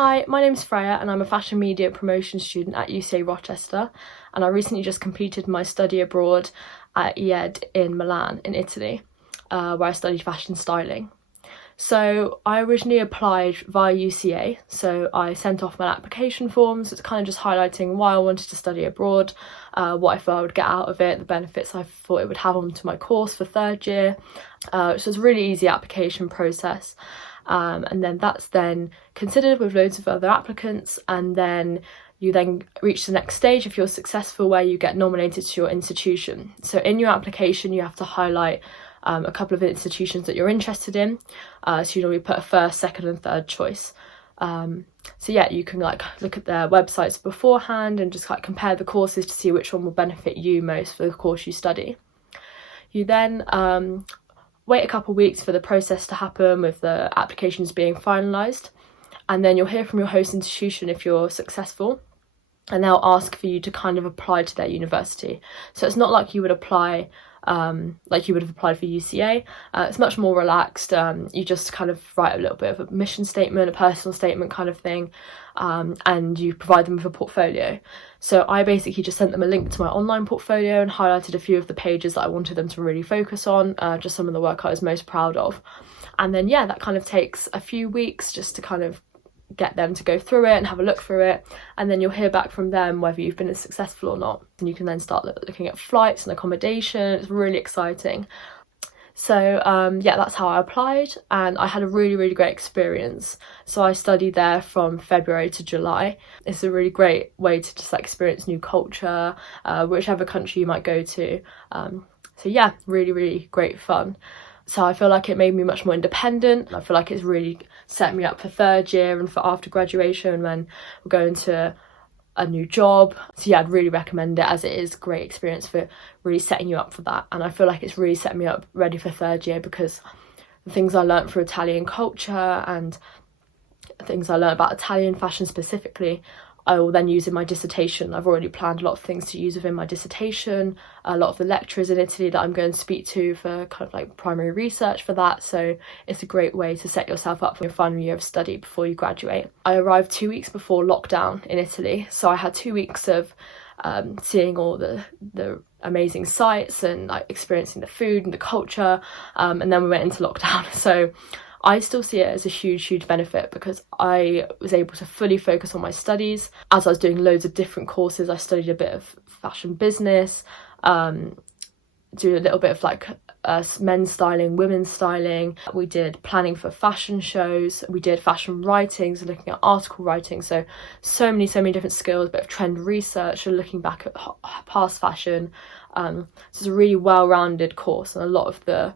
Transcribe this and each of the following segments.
Hi, my name's Freya and I'm a Fashion Media Promotion student at UCA Rochester, and I recently just completed my study abroad at EED in Milan in Italy, where I studied fashion styling. So I originally applied via UCA, so I sent off my application forms. It's kind of just highlighting why I wanted to study abroad, what I thought I would get out of it, the benefits I thought it would have onto my course for third year. So it's a really easy application process. And then that's then considered with loads of other applicants, and then you then reach the next stage if you're successful, where you get nominated to your institution. So in your application you have to highlight a couple of institutions that you're interested in, so you normally put a first, second and third choice. So yeah, you can look at their websites beforehand and just compare the courses to see which one will benefit you most for the course you study. You then wait a couple of weeks for the process to happen with the applications being finalised, and then you'll hear from your host institution if you're successful, and they'll ask for you to kind of apply to their university. So it's not like you would apply like you would have applied for UCA. It's much more relaxed. You just kind of write a little bit of a mission statement, a personal statement kind of thing, and you provide them with a portfolio. So I basically just sent them a link to my online portfolio and highlighted a few of the pages that I wanted them to really focus on, just some of the work I was most proud of. And then yeah, that kind of takes a few weeks just to kind of get them to go through it and have a look through it, and then you'll hear back from them whether you've been as successful or not, and you can then start looking at flights and accommodation. It's really exciting. So yeah, that's how I applied, and I had a really great experience. So I studied there from February to July. It's a really great way to just experience new culture, whichever country you might go to. So yeah, really great fun. So I feel like it made me much more independent. I feel like it's really set me up for third year and for after graduation when we're going to a new job. So yeah, I'd really recommend it, as it is a great experience for really setting you up for that. And I feel like it's really set me up ready for third year, because the things I learnt through Italian culture and things I learnt about Italian fashion specifically, I will then use in my dissertation. I've already planned a lot of things to use within my dissertation, a lot of the lecturers in Italy that I'm going to speak to for kind of primary research for that. So it's a great way to set yourself up for your final year of study before you graduate. I arrived 2 weeks before lockdown in Italy, so I had 2 weeks of seeing all the amazing sights and experiencing the food and the culture, and then we went into lockdown. So I still see it as a huge benefit, because I was able to fully focus on my studies. As I was doing loads of different courses, I studied a bit of fashion business, do a little bit of men's styling, women's styling. We did planning for fashion shows. We did fashion writing, so looking at article writing. So many different skills, a bit of trend research and looking back at past fashion. So it's a really well-rounded course, and a lot of the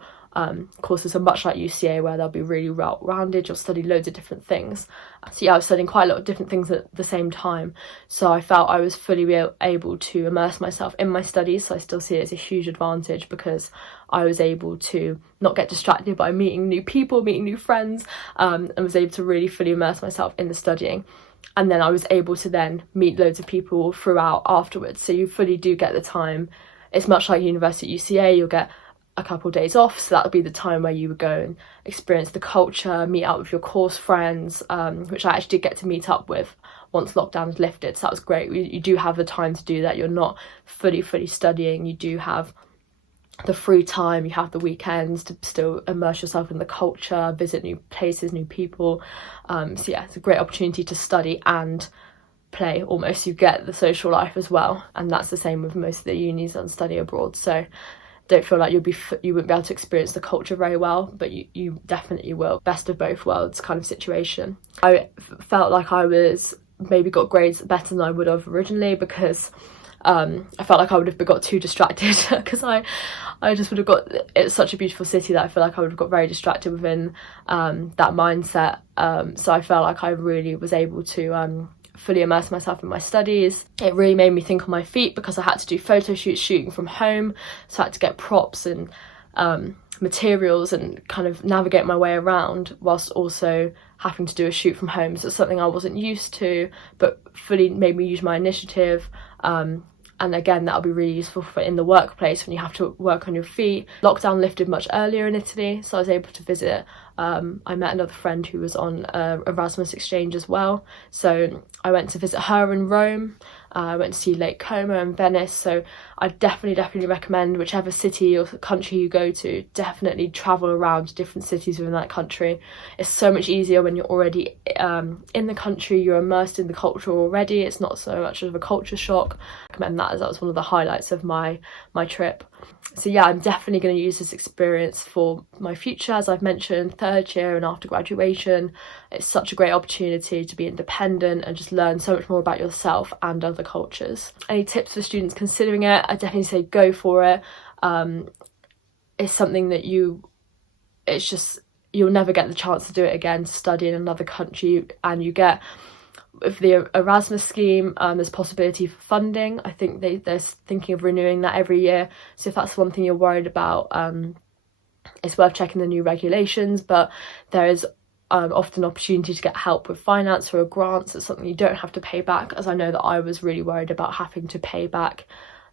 courses are much like UCA, where they'll be really well-rounded. You'll study loads of different things. So yeah, I was studying quite a lot of different things at the same time, so I felt I was fully able to immerse myself in my studies. So I still see it as a huge advantage, because I was able to not get distracted by meeting new people, meeting new friends, and was able to really fully immerse myself in the studying. And then I was able to then meet loads of people throughout afterwards, so you fully do get the time. It's much like university at UCA, you'll get a couple of days off, so that would be the time where you would go and experience the culture, meet out with your course friends, which I actually did get to meet up with once lockdown was lifted, so that was great. You do have the time to do that. You're not fully studying. You do have the free time, you have the weekends to still immerse yourself in the culture, visit new places, new people. So yeah, it's a great opportunity to study and play almost. You get the social life as well, and that's the same with most of the unis and study abroad. So don't feel like you wouldn't be able to experience the culture very well, but you definitely will. Best of both worlds kind of situation. I felt like I was maybe got grades better than I would have originally, because I felt like I would have got too distracted, because I just would have got, it's such a beautiful city that I feel like I would have got very distracted within that mindset. So I felt like I really was able to fully immerse myself in my studies. It really made me think on my feet, because I had to do photo shoots shooting from home, so I had to get props and materials and kind of navigate my way around whilst also having to do a shoot from home. So it's something I wasn't used to, but fully made me use my initiative. And again, that'll be really useful for in the workplace when you have to work on your feet. Lockdown lifted much earlier in Italy, so I was able to visit I met another friend who was on Erasmus exchange as well, so I went to visit her in Rome. I went to see Lake Como and Venice, so I definitely recommend whichever city or country you go to, definitely travel around to different cities within that country. It's so much easier when you're already in the country, you're immersed in the culture already. It's not so much of a culture shock. I recommend that, as that was one of the highlights of my trip. So yeah, I'm definitely going to use this experience for my future, as I've mentioned, third year and after graduation. It's such a great opportunity to be independent and just learn so much more about yourself and other cultures. Any tips for students considering it? I definitely say go for it. It's something that you'll never get the chance to do it again, to study in another country, and you get, with the Erasmus scheme, there's possibility for funding. I think they're thinking of renewing that every year, so if that's one thing you're worried about, it's worth checking the new regulations. But there is often opportunity to get help with finance or grants. It's something you don't have to pay back, as I know that I was really worried about having to pay back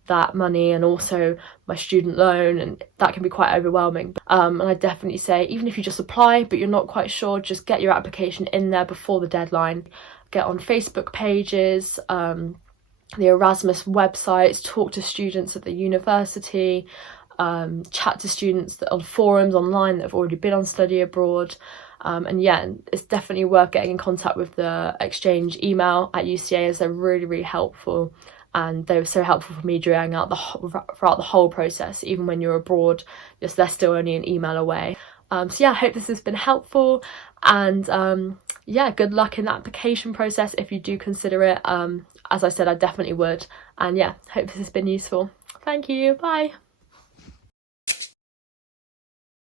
that money and also my student loan, and that can be quite overwhelming. And I definitely say, even if you just apply but you're not quite sure, just get your application in there before the deadline. Get on Facebook pages, the Erasmus websites, talk to students at the university, chat to students on forums online that have already been on study abroad. And yeah, it's definitely worth getting in contact with the exchange email at UCA, as they're really helpful, and they were so helpful for me throughout the whole process. Even when you're abroad, they're still only an email away. So yeah, I hope this has been helpful, and yeah, good luck in the application process if you do consider it. As I said, I definitely would, and yeah, hope this has been useful. Thank you, bye.